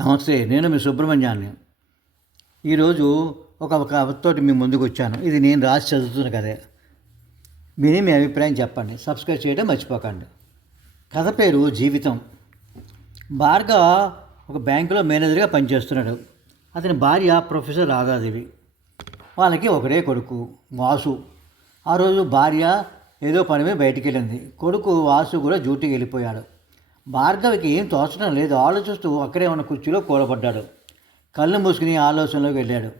నమస్తే నేను మీ సుబ్రహ్మణ్యాన్ని. ఈరోజు ఒక కథతోటి మీ ముందుకు వచ్చాను. ఇది నేను రాసి చదువుతున్న కథే. మీరే మీ అభిప్రాయం చెప్పండి. సబ్స్క్రైబ్ చేయడం మర్చిపోకండి. కథ పేరు జీవితం. భార్గవ ఒక బ్యాంకులో మేనేజర్గా పనిచేస్తున్నాడు. అతని భార్య ప్రొఫెసర్ రాధాదేవి వాళ్ళకి ఒకడే కొడుకు వాసు. ఆ రోజు భార్య ఏదో పని మీద బయటికి వెళ్ళింది. కొడుకు వాసు కూడా డ్యూటీకి వెళ్ళిపోయాడు. భార్గవికి ఏం తోచడం లేదు. ఆలోచిస్తూ అక్కడే ఉన్న కుర్చీలో కూలబడ్డాడు. కళ్ళు మూసుకుని ఆలోచనలోకి వెళ్ళాడు.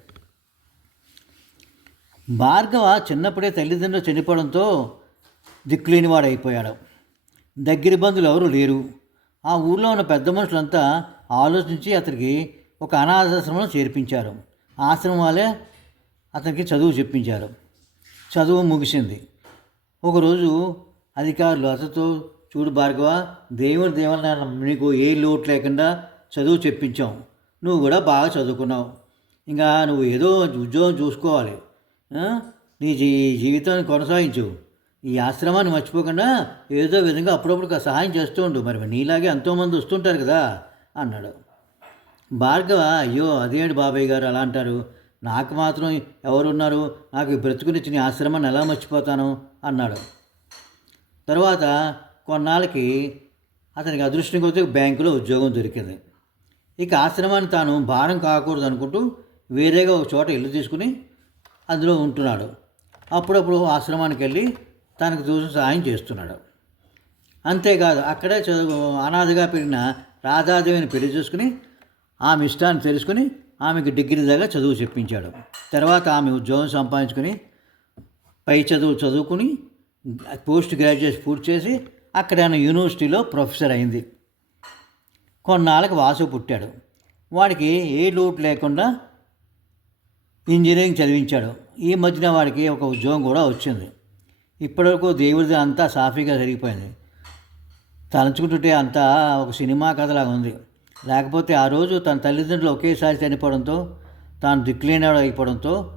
భార్గవ చిన్నప్పుడే తల్లిదండ్రులు చనిపోవడంతో దిక్కులేనివాడు అయిపోయాడు దగ్గర బంధువులు ఎవరు లేరు. ఆ ఊర్లో ఉన్న పెద్ద మనుషులంతా ఆలోచించి అతనికి ఒక అనాథాశ్రమంలో చేర్పించారు. ఆశ్రమం వాళ్ళే అతనికి చదువు చెప్పించారు. చదువు ముగిసింది. ఒకరోజు అధికారులు అతతో చూడు భార్గవ దేవుని దేవన నీకు ఏ లోటు లేకుండా చదువు చెప్పించాం. నువ్వు కూడా బాగా చదువుకున్నావు. ఇంకా నువ్వు ఏదో ఉద్యోగం చూసుకోవాలి. నీ జీ జీవితాన్ని కొనసాగించు. ఈ ఆశ్రమాన్ని మర్చిపోకుండా ఏదో విధంగా అప్పుడప్పుడు సహాయం చేస్తూ ఉండు. మరి నీలాగే ఎంతోమంది వస్తుంటారు కదా అన్నాడు. భార్గవ అయ్యో అదేంటి బాబాయ్ గారు అలా అంటారు? నాకు మాత్రం ఎవరున్నారు? నాకు బ్రతుకునిచ్చిన ఈ ఆశ్రమాన్ని ఎలా మర్చిపోతాను? అన్నాడు. తర్వాత కొన్నాళ్ళకి అతనికి అదృష్టం కొద్దీ బ్యాంకులో ఉద్యోగం దొరికింది. ఇక ఆశ్రమాన్ని తాను భారం కాకూడదు అనుకుంటూ వేరేగా ఒక చోట ఇల్లు తీసుకుని అందులో ఉంటున్నాడు. అప్పుడప్పుడు ఆశ్రమానికి వెళ్ళి తనకు చూసిన సహాయం చేస్తున్నాడు. అంతేకాదు అక్కడే చదువు అనాథగా పెరిగిన రాధాదేవిని పెళ్ళి చేసుకుని ఆమె ఇష్టాన్ని తెలుసుకుని ఆమెకు డిగ్రీ దాకా చదువు చెప్పించాడు. తర్వాత ఆమె ఉద్యోగం సంపాదించుకుని పై చదువు చదువుకుని పోస్ట్ గ్రాడ్యుయేషన్ పూర్తి చేసి అక్కడ యూనివర్సిటీలో ప్రొఫెసర్ అయింది. కొన్నాళ్ళకి వాసు పుట్టాడు. వాడికి ఏ లోటు లేకుండా ఇంజనీరింగ్ చదివించాడు. ఈ మధ్యన వాడికి ఒక ఉద్యోగం కూడా వచ్చింది. ఇప్పటివరకు దేవుడిది అంతా సాఫీగా జరిగిపోయింది. తలంచుకుంటుంటే అంతా ఒక సినిమా కథలాగా ఉంది. లేకపోతే ఆ రోజు తన తల్లిదండ్రులు ఒకేసారి చనిపోవడంతో తాను దిక్కులేనాడు అయిపోవడంతో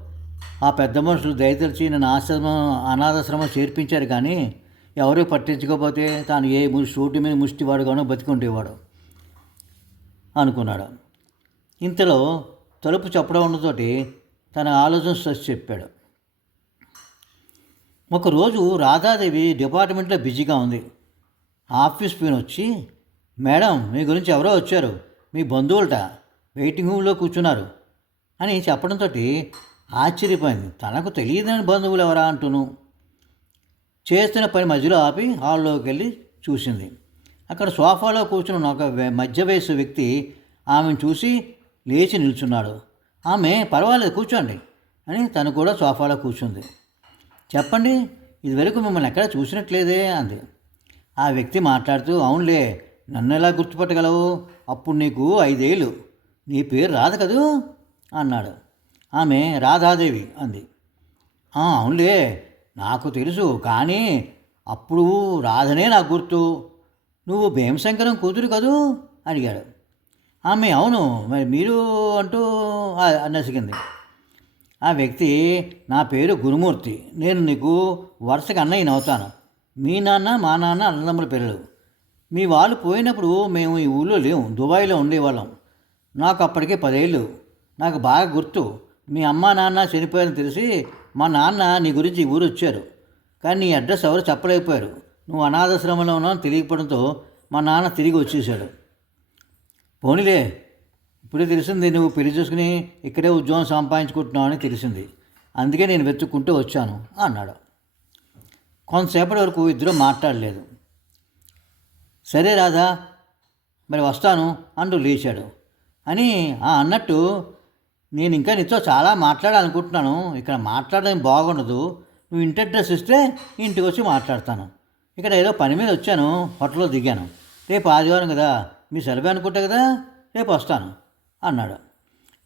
ఆ పెద్ద మనుషులు దయతలిచి నన్ను ఆశ్రమం అనాథాశ్రమం చేర్పించారు కానీ ఎవరూ పట్టించుకోకపోతే తాను ఏ ము- షూటి మీద ముష్టివాడుగానో బతికుండేవాడు అనుకున్నాడు. ఇంతలో తలుపు చెప్పడం ఉండతోటి తన ఆలోచన ససి చెప్పాడు. ఒకరోజు రాధాదేవి డిపార్ట్మెంట్లో బిజీగా ఉంది. ఆఫీస్ పైన వచ్చి మేడం మీ గురించి ఎవరో వచ్చారు? మీ బంధువులట వెయిటింగ్ రూమ్లో కూర్చున్నారు. అని చెప్పడంతో ఆశ్చర్యపోయింది. తనకు తెలియదని బంధువులు ఎవరా అంటున్నాను చేస్తున్న పని మధ్యలో ఆపి హాల్లోకి వెళ్ళి చూసింది. అక్కడ సోఫాలో కూర్చున్న ఒక మధ్య వయసు వ్యక్తి ఆమెను చూసి లేచి నిల్చున్నాడు. ఆమె పర్వాలేదు కూర్చోండి అని తను కూడా సోఫాలో కూర్చుంది. చెప్పండి ఇదివరకు మిమ్మల్ని ఎక్కడ చూసినట్లేదే అంది. ఆ వ్యక్తి మాట్లాడుతూ అవునులే నన్ను ఎలా గుర్తుపట్టగలవు? అప్పుడు నీకు ఐదేళ్ళు. నీ పేరు రాదు కదూ? అన్నాడు. ఆమె రాధాదేవి అంది. అవునులే నాకు తెలుసు కానీ అప్పుడు రాధనే నాకు గుర్తు. నువ్వు భీమశంకరం కూతురు కదూ? అడిగాడు. ఆమె అవును మరి మీరు అంటూ నసిగింది. ఆ వ్యక్తి నా పేరు గురుమూర్తి. నేను నీకు వరుసగా అన్నయ్యని అవుతాను. మీ నాన్న మా నాన్న అన్నదమ్ముల పిల్లలు. మీ వాళ్ళు పోయినప్పుడు మేము ఈ ఊళ్ళో లేము దుబాయ్లో ఉండేవాళ్ళం. నాకు అప్పటికే పదేళ్ళు. నాకు బాగా గుర్తు. మీ అమ్మ నాన్న చనిపోయారని తెలిసి మా నాన్న నీ గురించి ఊరు వచ్చారు. కానీ నీ అడ్రస్ ఎవరు చెప్పలేకపోయారు. నువ్వు అనాథాశ్రమంలో ఉన్నావు తెలియకపోవడంతో మా నాన్న తిరిగి వచ్చేసాడు పోనీలే ఇప్పుడే తెలిసింది నువ్వు పెళ్ళి చేసుకుని ఇక్కడే ఉద్యోగం సంపాదించుకుంటున్నావు అని తెలిసింది. అందుకే నేను వెతుక్కుంటూ వచ్చాను అన్నాడు. కొంతసేపటి వరకు ఇద్దరు మాట్లాడలేదు. సరే రాధా మరి వస్తాను అంటూ లేచాడు. అని ఆ అన్నట్టు నేను ఇంకా నీతో చాలా మాట్లాడాలనుకుంటున్నాను. ఇక్కడ మాట్లాడడం బాగుండదు. నువ్వు ఇంటి అడ్రస్ ఇస్తే ఇంటికి వచ్చి మాట్లాడతాను. ఇక్కడ ఏదో పని మీద వచ్చాను. హోటల్లో దిగాను. రేపు ఆదివారం కదా. మీ సెలవు అనుకుంటా కదా? రేపు వస్తాను అన్నాడు.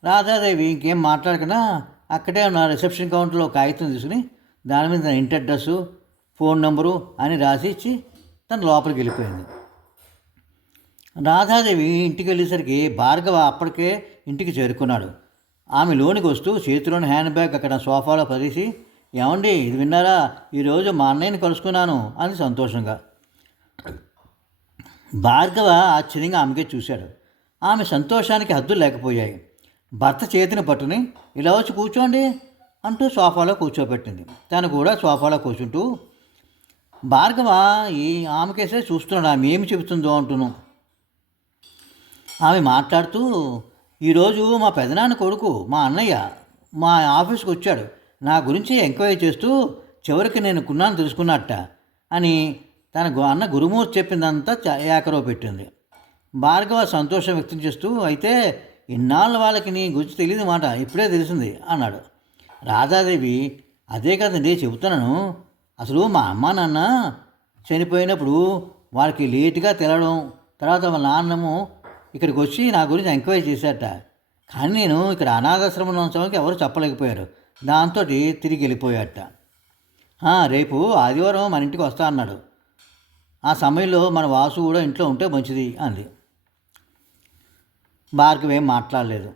రాధాదేవి ఇంకేం మాట్లాడకుండా అక్కడే ఉన్న రిసెప్షన్ కౌంటర్లో ఒక కాగితం తీసుకుని దాని మీద ఇంటి అడ్రస్సు ఫోన్ నెంబరు అని రాసి ఇచ్చి తను లోపలికి వెళ్ళిపోయింది. రాధాదేవి ఇంటికి వెళ్ళేసరికి భార్గవ అప్పటికే ఇంటికి చేరుకున్నాడు. ఆమె లోనికి వస్తూ చేతిలోని హ్యాండ్ బ్యాగ్ అక్కడ సోఫాలో పదిసి ఏమండి ఇది విన్నారా? ఈరోజు మా అన్నయ్యని కలుసుకున్నాను అని సంతోషంగా. భార్గవ ఆశ్చర్యంగా ఆమెకే చూశాడు. ఆమె సంతోషానికి హద్దులు లేకపోయాయి. భర్త చేతిని పట్టుని ఇలా వచ్చి కూర్చోండి అంటూ సోఫాలో కూర్చోబెట్టింది. తను కూడా సోఫాలో కూర్చుంటూ భార్గవ ఈ ఆమెకేసే చూస్తున్నాడు. ఆమె ఏమి చెబుతుందో అంటును ఆమె మాట్లాడుతూ ఈరోజు మా పెదనాన్న కొడుకు మా అన్నయ్య మా ఆఫీస్కి వచ్చాడు. నా గురించి ఎంక్వైరీ చేస్తూ చివరికి నేను కున్నాను తెలుసుకున్నట్ట అని తన అన్న గురుమూర్తి చెప్పిందంతా చ- ఏకరవ పెట్టింది. భార్గవ సంతోషం వ్యక్తం చేస్తూ అయితే ఇన్నాళ్ళు వాళ్ళకి నీ గురించి తెలియదు మాట ఇప్పుడే తెలిసింది అన్నాడు. రాధాదేవి అదే కదండి చెబుతున్నాను. అసలు మా అమ్మ నాన్న చనిపోయినప్పుడు వాళ్ళకి లేటుగా తెలడం తర్వాత వాళ్ళ నాన్నము ఇక్కడికి వచ్చి నా గురించి ఎంక్వైరీ చేశాట కానీ నేను ఇక్కడ అనాథాశ్రమంలో ఉంచడానికి ఎవరు చెప్పలేకపోయారు. దాంతో తిరిగి వెళ్ళిపోయాట రేపు ఆదివారం మన ఇంటికి వస్తా అన్నాడు. ఆ సమయంలో మన వాసు కూడా ఇంట్లో ఉంటే మంచిది అంది. భార్గవ్ ఏం మాట్లాడలేదు.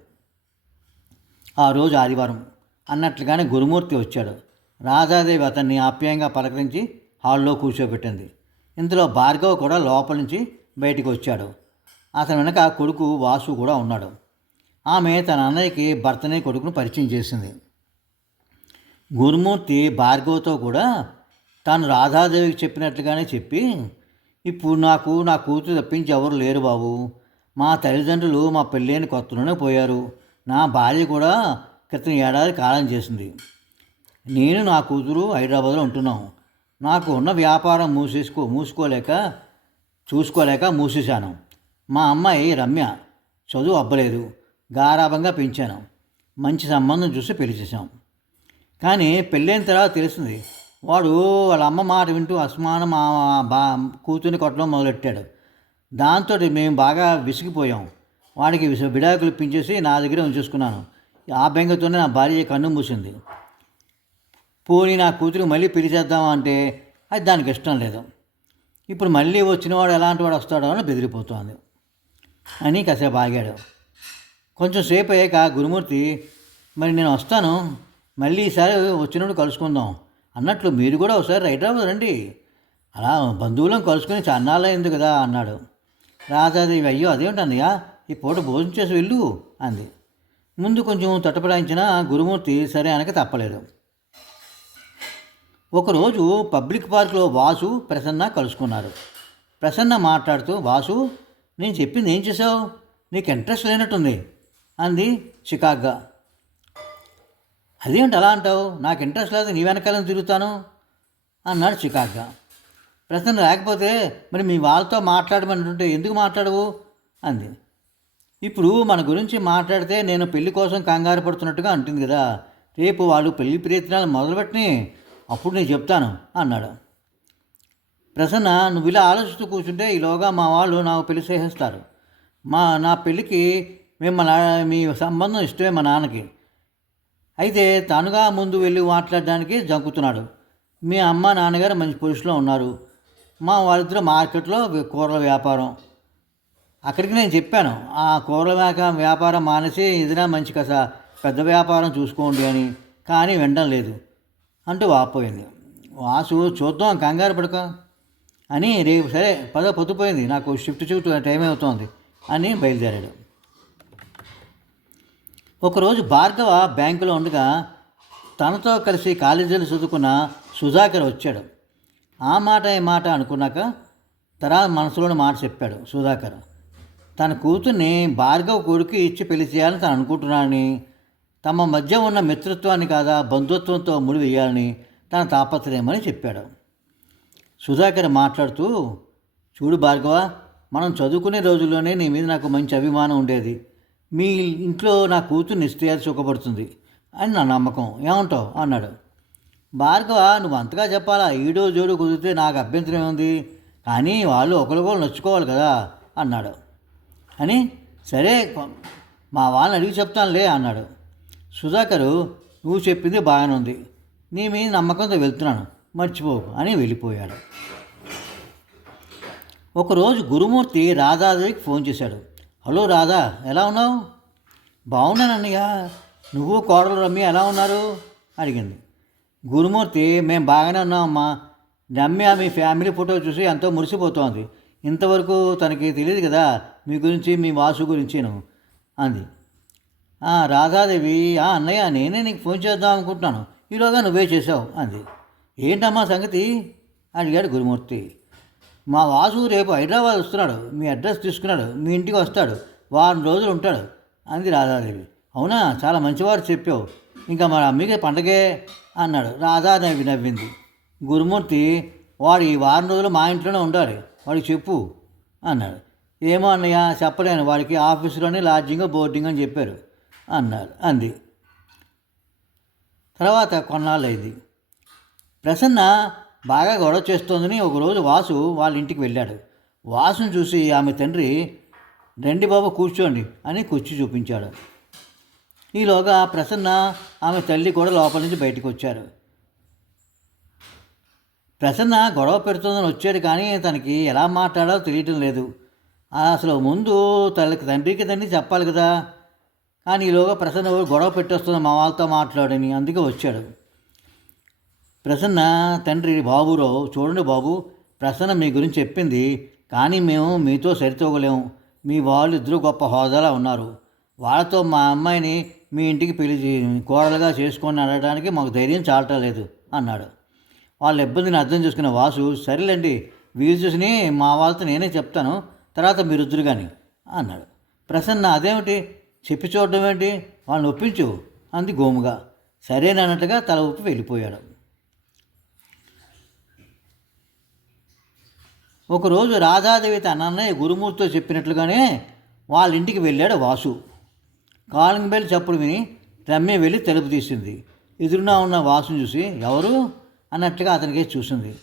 ఆ రోజు ఆదివారం అన్నట్లుగానే గురుమూర్తి వచ్చాడు. రాధాదేవి అతన్ని ఆప్యాయంగా పలకరించి హాల్లో కూర్చోబెట్టింది. ఇందులో భార్గవ్ కూడా లోపల నుంచి బయటికి వచ్చాడు. అతని వెనక కొడుకు వాసు కూడా ఉన్నాడు. ఆమె తన అన్నయ్యకి భర్తనే కొడుకును పరిచయం చేసింది. గురుమూర్తి భార్గవ్తో కూడా తాను రాధాదేవికి చెప్పినట్లుగానే చెప్పి ఇప్పుడు నాకు నా కూతురు తప్పించి ఎవరు లేరు బాబు. మా తల్లిదండ్రులు మా పెళ్ళైన కొత్తలోనే పోయారు. నా భార్య కూడా క్రితం ఏడాది కాలం చేసింది. నేను నా కూతురు హైదరాబాద్లో ఉంటున్నాం. నాకు ఉన్న వ్యాపారం మూసేసుకో మూసుకోలేక చూసుకోలేక మూసేశాను. మా అమ్మాయి రమ్య చదువు అబ్బలేదు గారాభంగా పెంచాను. మంచి సంబంధం చూసి పెళ్ళి చేశాం. కానీ పెళ్ళైన తర్వాత తెలిసింది వాడు వాళ్ళ అమ్మ మాట వింటూ అస్మానం మా బా కూతుర్ని కొట్టడం మొదలెట్టాడు. దాంతో మేము బాగా విసిగిపోయాం. వాడికి విస- విడాకులు ఇప్పించేసి నా దగ్గర ఉంచేసుకున్నాను. ఆ బెంగతోనే నా భార్య కన్ను మూసింది. పోనీ నా కూతురు మళ్ళీ పెళ్ళి చేద్దామంటే అది దానికి ఇష్టం లేదు. ఇప్పుడు మళ్ళీ వచ్చినవాడు ఎలాంటి వాడు వస్తాడో అని బెదిరిపోతోంది. అని కాసేపు ఆగాడు. కొంచెం సేపు అయ్యాక గురుమూర్తి మరి నేను వస్తాను. మళ్ళీ ఈసారి వచ్చినప్పుడు కలుసుకుందాం. అన్నట్లు మీరు కూడా ఒకసారి హైదరాబాద్ రండి. అలా బంధువులను కలుసుకుని చన్నాలైంది కదా అన్నాడు. రాజాదేవి అయ్యో అదేమిటన్నయ్య ఈ పూట భోజనం చేసి వెళ్ళు అంది. ముందు కొంచెం తటపడాయించిన గురుమూర్తి సరే అనక తప్పలేదు. ఒకరోజు పబ్లిక్ పార్క్లో వాసు ప్రసన్న కలుసుకున్నారు. ప్రసన్న మాట్లాడుతూ వాసు నేను చెప్పింది ఏం చేసావు నీకు ఇంట్రెస్ట్ లేనట్టుంది. అంది చికాగ్గా అదేంటి అలా అంటావు? నాకు ఇంట్రెస్ట్ లేదు నీ వెనకాలని తిరుగుతాను? అన్నాడు చికాగ్గా ప్రశ్న లేకపోతే మరి మీ వాళ్ళతో మాట్లాడమంటుంటే ఎందుకు మాట్లాడవు? అంది. ఇప్పుడు మన గురించి మాట్లాడితే నేను పెళ్ళి కోసం కంగారు పడుతున్నట్టుగా అంటుంది కదా. రేపు వాళ్ళు పెళ్ళి ప్రయత్నాలు మొదలుపెట్టి అప్పుడు నేను చెప్తాను అన్నాడు. ప్రసన్న నువ్వు ఇలా ఆలోచిస్తూ కూర్చుంటే ఈలోగా మా వాళ్ళు నాకు పెళ్ళి చేసేస్తారు. మా నా పెళ్ళికి మిమ్మల్ని మీ సంబంధం ఇష్టమే మా నాన్నకి. అయితే తనుగా ముందు వెళ్ళి మాట్లాడడానికి జంకుతున్నాడు. మీ అమ్మ నాన్నగారు మంచి పొజిషన్లో ఉన్నారు. మా వాళ్ళిద్దరు మార్కెట్లో కూరల వ్యాపారం. అక్కడికి నేను చెప్పాను ఆ కూరల వ్యాపారం మానేసి ఏదైనా మంచి కస పెద్ద వ్యాపారం చూసుకోండి అని కానీ వినడం లేదు. అంటూ వాపోయింది. వాసు చూద్దాం కంగారు పడక. అని రేపు సరే పద పొద్దుపోయింది. నాకు షిఫ్ట్ షిఫ్ట్ టైం అవుతోంది అని బయలుదేరాడు. ఒకరోజు భార్గవ బ్యాంకులో ఉండగా తనతో కలిసి కాలేజీలో చదువుకున్న సుధాకర్ వచ్చాడు. ఆ మాట ఏ మాట అనుకున్నాక తర్వాత మనసులోని మాట చెప్పాడు సుధాకర్. తన కూతుర్ని భార్గవ కొడుకు ఇచ్చి పెళ్ళి చేయాలని తను అనుకుంటున్నానని తమ మధ్య ఉన్న మిత్రత్వాన్ని కాదా బంధుత్వంతో ముడి వేయాలని తన తాపత్రయమని చెప్పాడు. సుధాకర్ మాట్లాడుతూ చూడు భార్గవ మనం చదువుకునే రోజుల్లోనే నీ మీద నాకు మంచి అభిమానం ఉండేది. మీ ఇంట్లో నా కూతుర్ని ఇస్తే సుఖపడుతుంది అని నా నమ్మకం. ఏమంటావు? అన్నాడు. భార్గవ నువ్వు అంతగా చెప్పాలా? ఈడో జోడు కుదిరితే నాకు అభ్యంతరం ఏముంది? కానీ వాళ్ళు ఒకరికొకరు నచ్చుకోవాలి కదా అన్నాడు. అని? సరే మా వాళ్ళని అడిగి చెప్తానులే అన్నాడు. సుధాకరు నువ్వు చెప్పింది బాగానే ఉంది. నీ మీద నమ్మకంతో వెళ్తున్నాను. మర్చిపోకు అని వెళ్ళిపోయాడు. ఒకరోజు గురుమూర్తి రాధాదేవికి ఫోన్ చేశాడు. హలో రాధా ఎలా ఉన్నావు? బాగున్నానన్నయ్య నువ్వు కోడలు రమ్మి ఎలా ఉన్నారు? అడిగింది. గురుమూర్తి మేము బాగానే ఉన్నామమ్మా. రమ్య మీ ఫ్యామిలీ ఫోటో చూసి ఎంతో మురిసిపోతోంది. ఇంతవరకు తనకి తెలియదు కదా మీ గురించి మీ వాసు గురించిను అంది. రాధాదేవి అన్నయ్య నేనే నీకు ఫోన్ చేద్దాం అనుకుంటున్నాను. ఈలోగా నువ్వే చేసావు అంది. ఏంటమ్మా సంగతి? అడిగాడు గురుమూర్తి. మా వాసు రేపు హైదరాబాద్ వస్తున్నాడు. మీ అడ్రస్ తీసుకున్నాడు. మీ ఇంటికి వస్తాడు. వారం రోజులు ఉంటాడు. అంది రాధాదేవి. అవునా? చాలా మంచివారు చెప్పావు. ఇంకా మరి అమ్మకి పండగే? అన్నాడు. రాధాదేవి నవ్వింది. గురుమూర్తి వాడు ఈ వారం రోజులు మా ఇంట్లోనే ఉండాలి. వాడికి చెప్పు అన్నాడు. ఏమో అన్నయ్య చెప్పలేను. వాడికి ఆఫీసులోనే లాడ్జింగ్ బోర్డింగ్ అని చెప్పారు అన్నాడు. అంది. తర్వాత కొన్నాళ్ళు అయింది ప్రసన్న బాగా గొడవ చేస్తోందని ఒకరోజు వాసు వాళ్ళ ఇంటికి వెళ్ళాడు. వాసును చూసి ఆమె తండ్రి రండి బాబు కూర్చోండి అని కూర్చి చూపించాడు. ఈలోగా ప్రసన్న ఆమె తల్లి కూడా లోపల నుంచి బయటకు వచ్చారు. ప్రసన్న గొడవ పెడుతుందని వచ్చాడు కానీ తనకి ఎలా మాట్లాడాలో తెలియటం లేదు. అసలు ముందు తల్లికి తండ్రికి తండ్రి చెప్పాలి కదా. కానీ ఈలోగా ప్రసన్న గొడవ పెట్టేస్తుంది మా వాళ్ళతో మాట్లాడని అందుకే వచ్చాడు. ప్రసన్న తండ్రి బాబురావు చూడండి బాబు ప్రసన్న మీ గురించి చెప్పింది కానీ మేము మీతో సరితూగలేము మీ వాళ్ళు ఇద్దరు గొప్ప హోదాలో ఉన్నారు. వాళ్ళతో మా అమ్మాయిని మీ ఇంటికి పెళ్ళి కోడలుగా చేసుకొని అడగడానికి మాకు ధైర్యం చాలటలేదు అన్నాడు. వాళ్ళ ఇబ్బందిని అర్థం చేసుకున్న వాసు సరేలేండి వీలు చూసి మా వాళ్ళతో నేనే చెప్తాను తర్వాత మీరిద్దరు కానీ అన్నాడు. ప్రసన్న అదేమిటి? చెప్పి చూడడం ఏంటి? వాళ్ళని ఒప్పించు అంది గోముగా. సరేనన్నట్టుగా తల ఊపి వెళ్ళిపోయాడు. ఒకరోజు రాధాదేవి తన అన్నయ్య గురుమూర్తితో చెప్పినట్లుగానే వాళ్ళ ఇంటికి వెళ్ళాడు వాసు. కాలింగ్ బెల్ చప్పుడు విని రమ్య వెళ్ళి తలుపు తీసింది. ఎదురునా ఉన్న వాసుని చూసి ఎవరు? అన్నట్టుగా అతనికే చూసింది.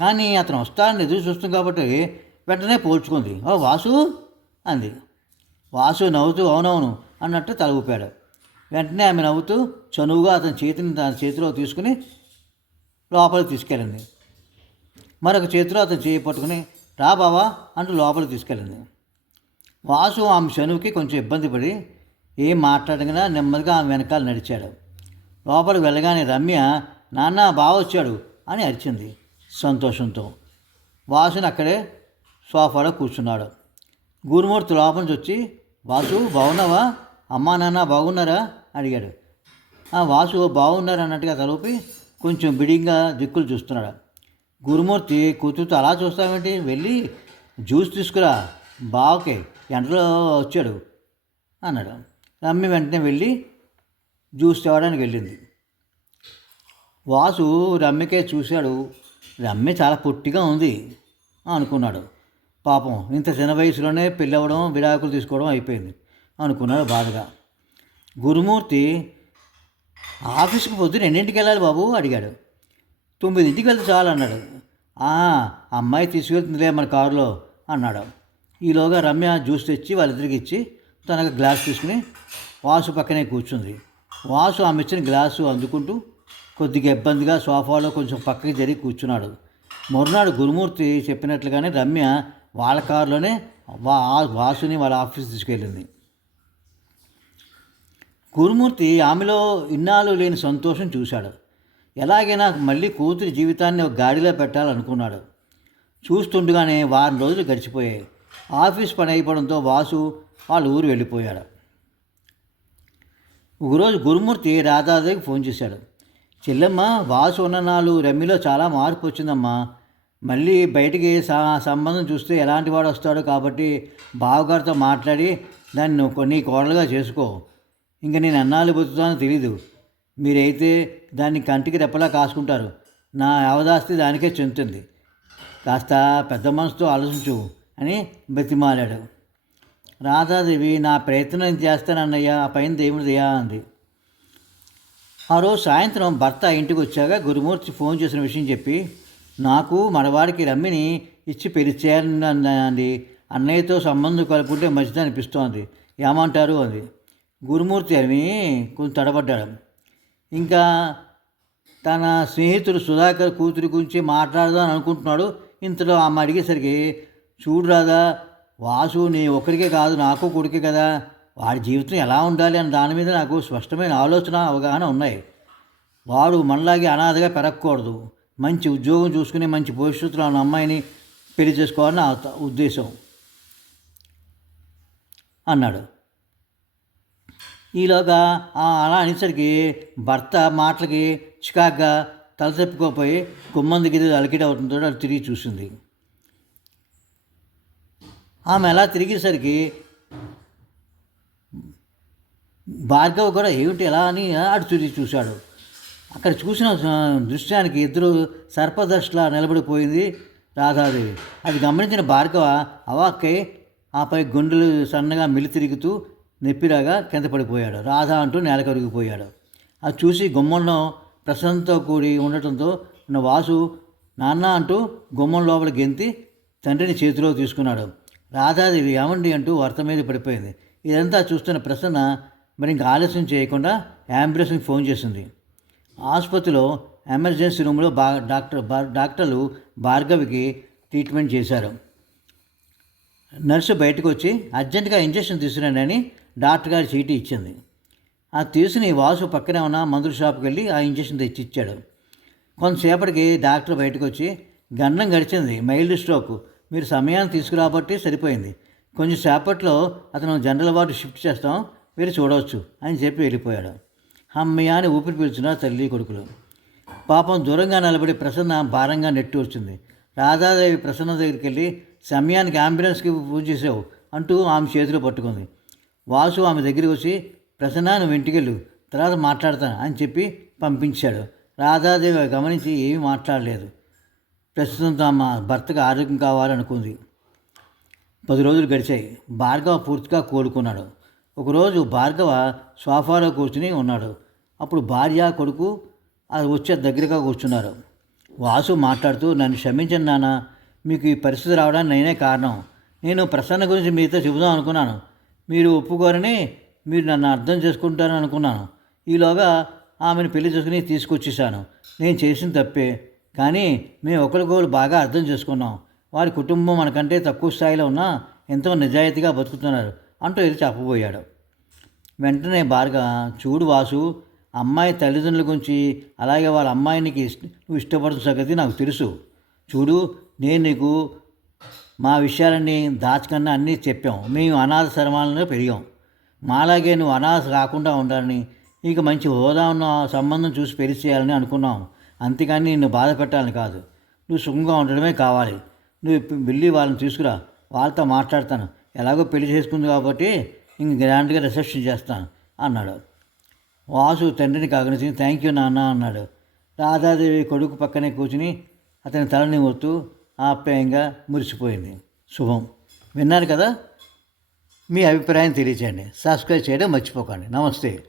కానీ అతను వస్తాడని ఎదురు చూస్తుంది కాబట్టి వెంటనే పోల్చుకుంది. ఓ వాసు? అంది. వాసు నవ్వుతూ అవునవును అన్నట్టు తల ఊపాడు. వెంటనే ఆమె నవ్వుతూ చనువుగా అతని చేతిని తన చేతిలో తీసుకుని లోపలికి తీసుకెళ్ళింది. మరొక చేతిలో అతను చేయి పట్టుకుని రా బావా అంటూ లోపలికి తీసుకెళ్ళింది. వాసు ఆమె చనువుకి కొంచెం ఇబ్బంది పడి ఏం మాట్లాడకుండా నెమ్మదిగా ఆమె వెనకాల నడిచాడు. లోపలికి వెళ్ళగానే రమ్య నాన్న బావ వచ్చాడు అని అరిచింది సంతోషంతో. వాసుని అక్కడే సోఫాలో కూర్చున్నాడు. గురుమూర్తి లోపల నుంచి వచ్చి వాసు బాగున్నావా అమ్మా నాన్న బాగున్నారా అడిగాడు. ఆ వాసు బాగున్నారన్నట్టుగా తలూపి కొంచెం బిడిగా దిక్కులు చూస్తున్నాడు. గురుమూర్తి కూతురుతో అలా చూస్తావేంటి? వెళ్ళి జ్యూస్ తీసుకురా. బావకే ఎండలో వచ్చాడు అన్నాడు. రమ్మి వెంటనే వెళ్ళి జ్యూస్ తేవడానికి వెళ్ళింది. వాసు రమ్మికే చూశాడు. రమ్మి చాలా పొట్టిగా ఉంది అనుకున్నాడు. పాపం ఇంత చిన్న వయసులోనే పెళ్ళవడం విడాకులు తీసుకోవడం అయిపోయింది అనుకున్నాడు బాధగా. గురుమూర్తి ఆఫీస్కి పొద్దున ఎన్నింటికి వెళ్ళాలి బాబు అడిగాడు. తొమ్మిదింటికి వెళ్తే చాలు అన్నాడు. అమ్మాయి తీసుకెళ్తుందిలే మన కారులో అన్నాడు. ఈలోగా రమ్య జ్యూస్ తెచ్చి వాళ్ళిద్దరికి ఇచ్చి తనకు గ్లాస్ తీసుకుని వాసు పక్కనే కూర్చుంది. వాసు ఆమె ఇచ్చిన గ్లాసు అందుకుంటూ కొద్దిగా ఇబ్బందిగా సోఫాలో కొంచెం పక్కకి జరిగి కూర్చున్నాడు. మరునాడు గురుమూర్తి చెప్పినట్లుగానే రమ్య వాళ్ళ కారులోనే వా వాసుని వాళ్ళ ఆఫీస్ తీసుకెళ్ళింది. గురుమూర్తి ఆమెలో ఇన్నాళ్ళు లేని సంతోషం చూశాడు. ఎలాగైనా మళ్ళీ కూతురి జీవితాన్ని ఒక గాడిలో పెట్టాలనుకున్నాడు. చూస్తుండగానే వారం రోజులు గడిచిపోయాయి. ఆఫీస్ పని అయిపోవడంతో వాసు వాళ్ళ ఊరు వెళ్ళిపోయాడు. ఒకరోజు గురుమూర్తి రాధాదేవికి ఫోన్ చేశాడు. చెల్లెమ్మ వాసు ఉన్న నాలుగు రమ్మిలో చాలా మార్పు వచ్చిందమ్మా. మళ్ళీ బయటికి సా సంబంధం చూస్తే ఎలాంటి వాడు వస్తాడో కాబట్టి బావగారితో మాట్లాడి దాన్ని కొన్ని కోడలుగా చేసుకో. ఇంక నేను అన్నాళ్ళు బతుకుతానో తెలీదు. మీరైతే దాన్ని కంటికి రెప్పలా కాసుకుంటారు. నా అవదాస్తి దానికే చెందుతుంది. కాస్త పెద్ద మనసుతో ఆలోచించు అని బతిమాలాడు రాధాదేవి నా ప్రయత్నం నేను చేస్తానన్నయ్య ఆ పైన దేవుడిదయా అంది. ఆ రోజు సాయంత్రం భర్త ఇంటికి వచ్చాక గురుమూర్తి ఫోన్ చేసిన విషయం చెప్పి నాకు మనవాడికి రమ్మిని ఇచ్చి పెళ్ళి చేయాలండి అన్నయ్యతో సంబంధం కలుపుకుంటే మంచిది అనిపిస్తోంది ఏమంటారు? అది. గురుమూర్తి అని కొంచెం తడబడ్డాడు. ఇంకా తన స్నేహితుడు సుధాకర్ కూతురి గురించి మాట్లాడదాం అనుకుంటున్నాడు. ఇంతలో ఆమె అడిగేసరికి చూడు రాదా వాసు నీ ఒక్కరికే కాదు నాకు కొడుకే కదా. వాడి జీవితం ఎలా ఉండాలి అన్న దాని మీద నాకు స్పష్టమైన ఆలోచన అవగాహన ఉన్నాయి. వాడు మనలాగే అనాథగా పెరగకూడదు. మంచి ఉద్యోగం చూసుకుని మంచి భవిష్యత్తులో ఉన్న అమ్మాయిని పెళ్ళి చేసుకోవాలని నా ఉద్దేశం అన్నాడు. ఈలోగా ఆ అలా అనేసరికి భర్త మాటలకి చికాగ్గా తల తప్పుకోపోయి గుమ్మం దగ్గర అలికిడి అవుతుందో అది తిరిగి చూసింది. ఆమె అలా తిరిగేసరికి భార్గవ్ కూడా ఏమిటి ఎలా అని అటు తిరిగి చూశాడు. అక్కడ చూసిన దృశ్యానికి ఇద్దరు సర్పదర్శలా నిలబడిపోయింది రాధాదేవి. అది గమనించిన భార్గవ అవాక్కై ఆపై గుండెలు సన్నగా మిలి తిరుగుతూ నెప్పిరాగా కింద పడిపోయాడు. రాధా అంటూ నేల కరిగిపోయాడు అది చూసి గుమ్మంలో ప్రసన్నతో కూడి ఉండటంతో ఉన్న వాసు నాన్న అంటూ గుమ్మం లోపల గెంతి తండ్రిని చేతిలో తీసుకున్నాడు. రాధాదేవి ఏమండి అంటూ వర్త మీద పడిపోయింది. ఇదంతా చూస్తున్న ప్రసన్న మరి ఇంకా ఆలస్యం చేయకుండా అంబులెన్స్కి ఫోన్ చేసింది. ఆసుపత్రిలో ఎమర్జెన్సీ రూమ్లో బా డాక్టర్ డాక్టర్లు భార్గవికి ట్రీట్మెంట్ చేశారు. నర్సు బయటకు వచ్చి అర్జెంటుగా ఇంజెక్షన్ తీసుకురండి డాక్టర్ గారి చీటీ ఇచ్చింది. ఆ తీసుకుని వాసు పక్కనే ఉన్న మందుల షాప్కి వెళ్ళి ఆ ఇంజెక్షన్ తెచ్చి ఇచ్చాడు కొంతసేపటికి డాక్టర్ బయటకు వచ్చి గండం గడిచింది మైల్డ్ స్ట్రోక్. మీరు సమయాన్ని తీసుకురాబట్టి సరిపోయింది. కొంచెం సేపట్లో అతను జనరల్ వార్డు షిఫ్ట్ చేస్తాం మీరు చూడవచ్చు అని చెప్పి వెళ్ళిపోయాడు. అమ్మయ్య అని ఊపిరి పీల్చిన తల్లి కొడుకులు. పాపం దూరంగా నిలబడి ప్రసన్న భారంగా నెట్టి వచ్చింది. రాధాదేవి ప్రసన్న దగ్గరికి వెళ్ళి సమయానికి అంబులెన్స్కి ఫోన్ చేసావు అంటూ ఆమె చేతిలో పట్టుకుంది. వాసు ఆమె దగ్గరికి వచ్చి ప్రసన్న నువ్వు ఇంటికెళ్ళు. తర్వాత మాట్లాడతాను అని చెప్పి పంపించాడు. రాధాదేవి గమనించి ఏమీ మాట్లాడలేదు. ప్రస్తుతం తమ భర్తకు ఆరోగ్యం కావాలనుకుంది. పది రోజులు గడిచాయి. భార్గవ పూర్తిగా కోలుకున్నాడు. ఒకరోజు భార్గవ సోఫాలో కూర్చుని ఉన్నాడు. అప్పుడు భార్య కొడుకు అది వచ్చే దగ్గరగా కూర్చున్నారు. వాసు మాట్లాడుతూ నన్ను క్షమించండి నాన్న. మీకు ఈ పరిస్థితి రావడానికి నేనే కారణం. నేను ప్రసన్న గురించి మీతో చెబుదాం అనుకున్నాను. మీరు ఒప్పుకోరని మీరు నన్ను అర్థం చేసుకుంటారని అనుకున్నాను. ఈలోగా ఆమెను పెళ్ళి చేసుకుని తీసుకొచ్చేసాను నేను చేసిన తప్పే. కానీ మేము ఒకరికొకరు బాగా అర్థం చేసుకున్నాం. వారి కుటుంబం మనకంటే తక్కువ స్థాయిలో ఉన్నా ఎంతో నిజాయితీగా బతుకుతున్నారు అంటూ ఇది చెప్పబోయాడు వెంటనే బాగా చూడు వాసు అమ్మాయి తల్లిదండ్రుల గురించి అలాగే వాళ్ళ అమ్మాయినికి ఇష్ట నువ్వు ఇష్టపడుతున్న సంగతి నాకు తెలుసు. చూడు నేను నీకు మా విషయాలన్నీ దాచకన్నా అన్నీ చెప్పాం. మేము అనాథ శర్మాలలో పెరిగాం. మాలాగే నువ్వు అనాథ కాకుండా ఉండాలని నీకు మంచి హోదా ఉన్న సంబంధం చూసి పెళ్ళి చేయాలని అనుకున్నాం. అంతేకాని నిన్ను బాధ పెట్టాలని కాదు. నువ్వు సుఖంగా ఉండడమే కావాలి. నువ్వు వెళ్ళి వాళ్ళని తీసుకురా. వాళ్ళతో మాట్లాడతాను. ఎలాగో పెళ్ళి చేసుకుంది కాబట్టి ఇంక గ్రాండ్గా రిసెప్షన్ చేస్తాను అన్నాడు. వాసు తండ్రిని కాగనిసి థ్యాంక్ యూ నాన్న అన్నాడు. రాధాదేవి కొడుకు పక్కనే కూర్చుని అతని తలని ఒత్తూ ఆప్యాయంగా మురిసిపోయింది. శుభం. విన్నారు కదా? మీ అభిప్రాయం తెలియచేయండి. సబ్స్క్రైబ్ చేయడం మర్చిపోకండి. నమస్తే.